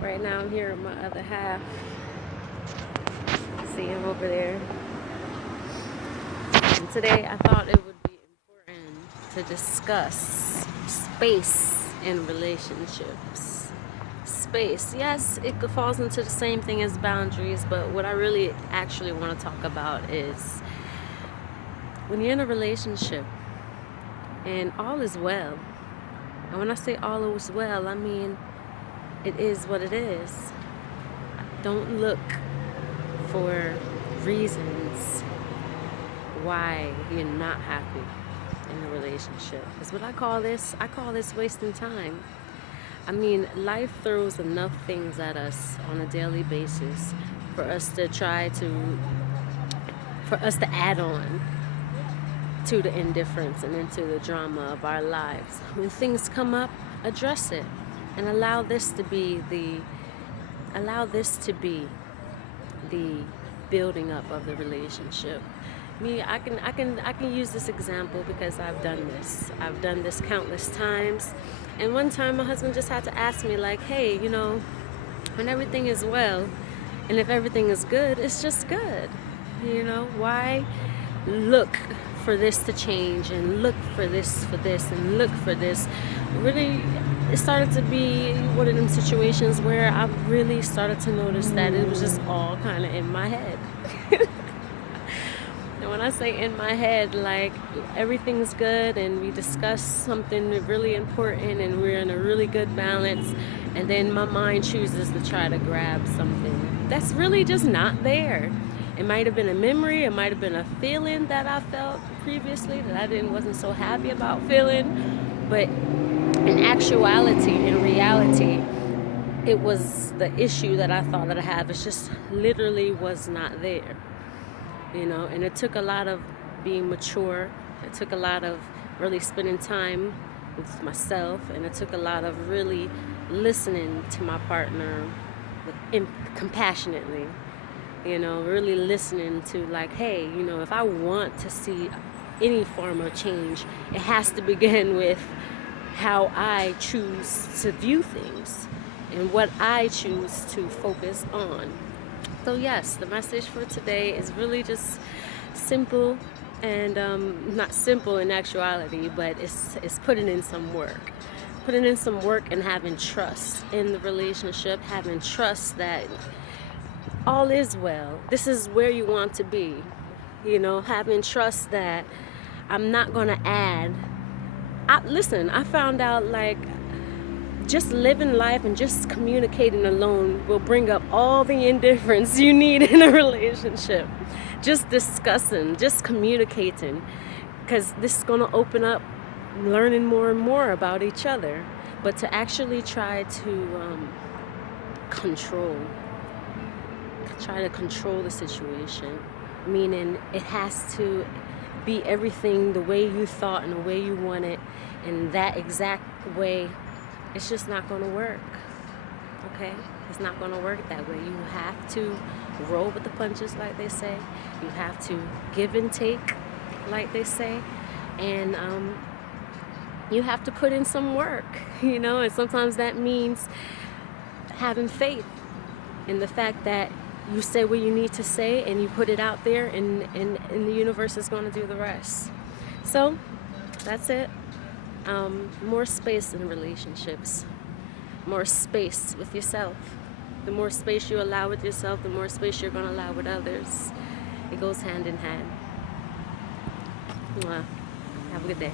Right now I'm here with my other half. See him over there. And today I thought it would be important to discuss space in relationships. Space, yes, it falls into the same thing as boundaries, but what I really actually want to talk about is when you're in a relationship and all is well. And when I say all is well, I mean it is what it is. Don't look for reasons why you're not happy in a relationship. Is what I call this. I call this wasting time. I mean, life throws enough things at us on a daily basis for us to add on to the indifference and into the drama of our lives. When things come up, address it and allow this to be the building up of the relationship. I can use this example because I've done this. I've done this countless times. And one time my husband just had to ask me like, hey, when everything is well and if everything is good, it's just good. Why look for this to change and look for this and look for this? Really, it started to be one of them situations where I really started to notice that it was just all kind of in my head. And when I say in my head, like everything's good and we discuss something really important and we're in a really good balance, and then my mind chooses to try to grab something that's really just not there. It might have been a memory, it might have been a feeling that I felt previously that wasn't so happy about feeling, but in actuality, in reality, it was the issue that I thought that I had. It just literally was not there. And it took a lot of being mature. It took a lot of really spending time with myself, and it took a lot of really listening to my partner compassionately. Really listening to like, hey, if I want to see any form of change, it has to begin with how I choose to view things and what I choose to focus on. So yes, the message for today is really just simple, and not simple in actuality, but it's putting in some work. Putting in some work and having trust in the relationship, having trust that all is well. This is where you want to be. Having trust that I'm not going to add. I found out like just living life and just communicating alone will bring up all the indifference you need in a relationship. Just discussing, just communicating, because this is going to open up learning more and more about each other. But to actually try to control the situation, meaning it has to be everything the way you thought and the way you want it in that exact way. It's just not going to work. Okay? It's not going to work that way. You have to roll with the punches, like they say. You have to give and take, like they say. And you have to put in some work, and sometimes that means having faith in the fact that you say what you need to say and you put it out there, and the universe is going to do the rest. So that's it. More space in relationships, more space with yourself. The more space you allow with yourself, the more space you're going to allow with others. It goes hand in hand. Mwah. Have a good day.